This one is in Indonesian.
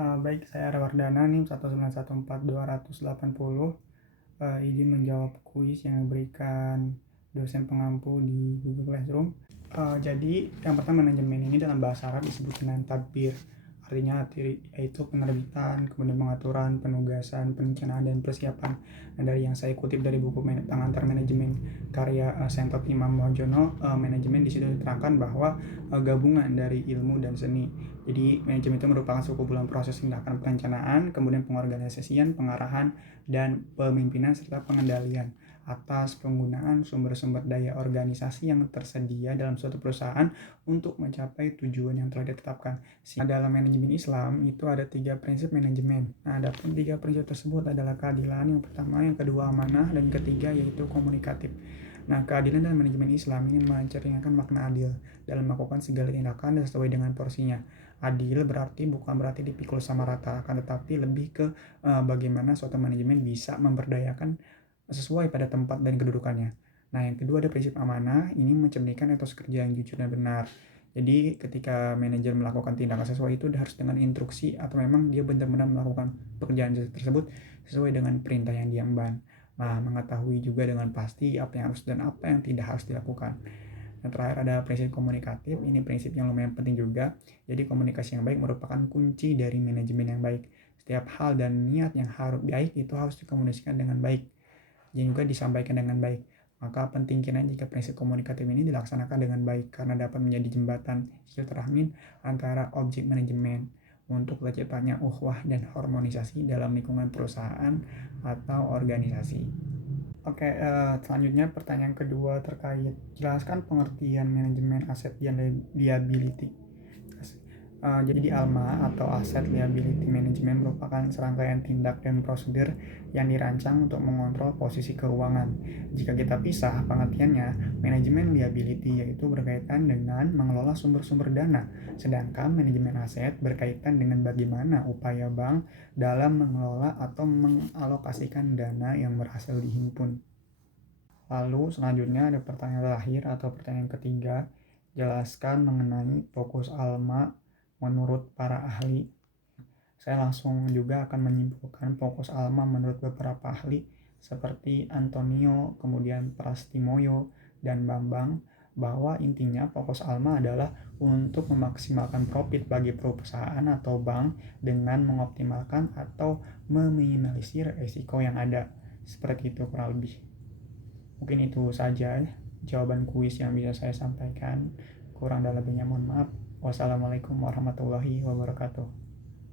Baik, saya Arwardana NIM 1914280. Izin menjawab kuis yang diberikan dosen pengampu di Google Classroom. Jadi yang pertama, manajemen ini dalam bahasa Arab disebut dengan tadbir. Artinya yaitu penerbitan, kemudian pengaturan, penugasan, perencanaan, dan persiapan. Nah, dari yang saya kutip dari buku Pengantar Manajemen karya Sentot Imam Mojono, manajemen di situ diterangkan bahwa gabungan dari ilmu dan seni. Jadi manajemen itu merupakan sekumpulan proses tindakan perencanaan, kemudian pengorganisasian, pengarahan, dan pemimpinan serta pengendalian atas penggunaan sumber-sumber daya organisasi yang tersedia dalam suatu perusahaan untuk mencapai tujuan yang telah ditetapkan. Dalam manajemen Islam itu ada 3 prinsip manajemen. Nah, adapun 3 prinsip tersebut adalah keadilan, yang pertama, yang kedua amanah, dan ketiga yaitu komunikatif. Nah, keadilan dalam manajemen Islam ini mencerminkan makna adil dalam melakukan segala tindakan dan sesuai dengan porsinya. Adil bukan berarti dipikul sama rata, akan tetapi lebih ke bagaimana suatu manajemen bisa memberdayakan sesuai pada tempat dan kedudukannya. Nah, yang kedua ada prinsip amanah, ini mencerminkan etos kerja yang jujur dan benar. Jadi ketika manajer melakukan tindakan sesuai itu harus dengan instruksi atau memang dia benar-benar melakukan pekerjaan tersebut sesuai dengan perintah yang diemban. Nah, mengetahui juga dengan pasti apa yang harus dan apa yang tidak harus dilakukan. Yang terakhir ada prinsip komunikatif, ini prinsip yang lumayan penting juga. Jadi komunikasi yang baik merupakan kunci dari manajemen yang baik. Setiap hal dan niat yang harus baik itu harus dikomunikasikan dengan baik dan juga disampaikan dengan baik. Maka penting kiranya jika prinsip komunikatif ini dilaksanakan dengan baik karena dapat menjadi jembatan silaturahmi antara objek manajemen untuk terciptanya ukhuwah dan harmonisasi dalam lingkungan perusahaan atau organisasi. Oke, selanjutnya pertanyaan kedua terkait jelaskan pengertian manajemen aset dan liability. Jadi ALMA atau Asset Liability Management merupakan serangkaian tindak dan prosedur yang dirancang untuk mengontrol posisi keuangan. Jika kita pisah pengertiannya, manajemen liability yaitu berkaitan dengan mengelola sumber-sumber dana, sedangkan manajemen aset berkaitan dengan bagaimana upaya bank dalam mengelola atau mengalokasikan dana yang berhasil dihimpun. Lalu selanjutnya ada pertanyaan terakhir atau pertanyaan ketiga, jelaskan mengenai fokus ALMA menurut para ahli. Saya langsung juga akan menyimpulkan fokus ALMA menurut beberapa ahli seperti Antonio, kemudian Prastimoyo, dan Bambang, bahwa intinya fokus ALMA adalah untuk memaksimalkan profit bagi perusahaan atau bank dengan mengoptimalkan atau meminimalisir risiko yang ada. Seperti itu kurang lebih. Mungkin itu saja jawaban kuis yang bisa saya sampaikan. Kurang dan lebihnya mohon maaf. Wassalamualaikum warahmatullahi wabarakatuh.